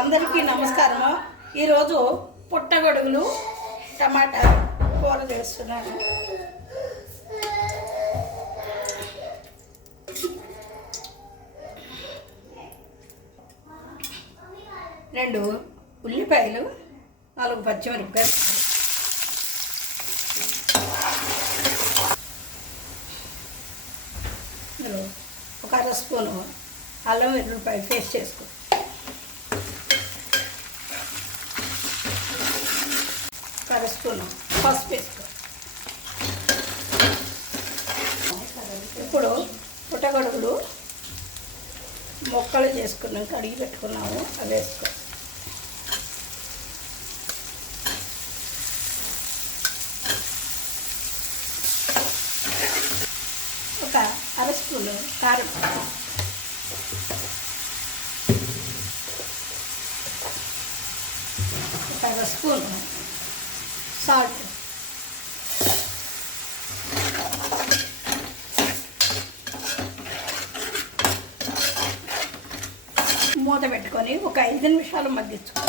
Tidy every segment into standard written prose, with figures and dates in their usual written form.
అందరికీ నమస్కారము. ఈరోజు పుట్టగొడుగులు టమాటా కూర చేస్తున్నాను. రెండు ఉల్లిపాయలు, 4 పచ్చిమిరపకాయలు, ఒక అర స్పూను అల్లం వెల్లుల్లిపాయ పేస్ట్ చేసుకో, ఒక అర స్పూను పసుపు వేసుకో. ఇప్పుడు పుట్టగొడుగులు మొక్కలు చేసుకున్నాం, కడిగి పెట్టుకున్నాము, అది వేసుకో. ఒక అర స్పూను కారం, ఒక అర స్పూను సాల్ట్, మూత పెట్టుకొని ఒక 5 నిమిషాలు మగ్గించుకో.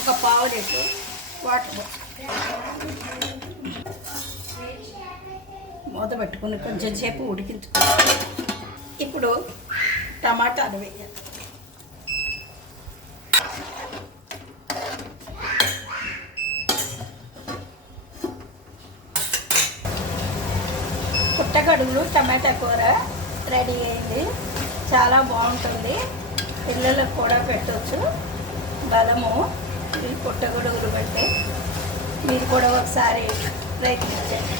ఒక పావు లీటర్ వాటర్ మూత పెట్టుకుని కొంచెం సేపు ఉడికించుకో. ఇప్పుడు టమాటాలు వేయాలి. పుట్టగొడుగులు టమాటా కూర రెడీ అయింది. చాలా బాగుంటుంది, పిల్లలకు కూడా పెట్టవచ్చు. బలము ఈ పుట్టగొడుగులు పెడితే మీరు కూడా ఒకసారి ప్రయత్నించండి.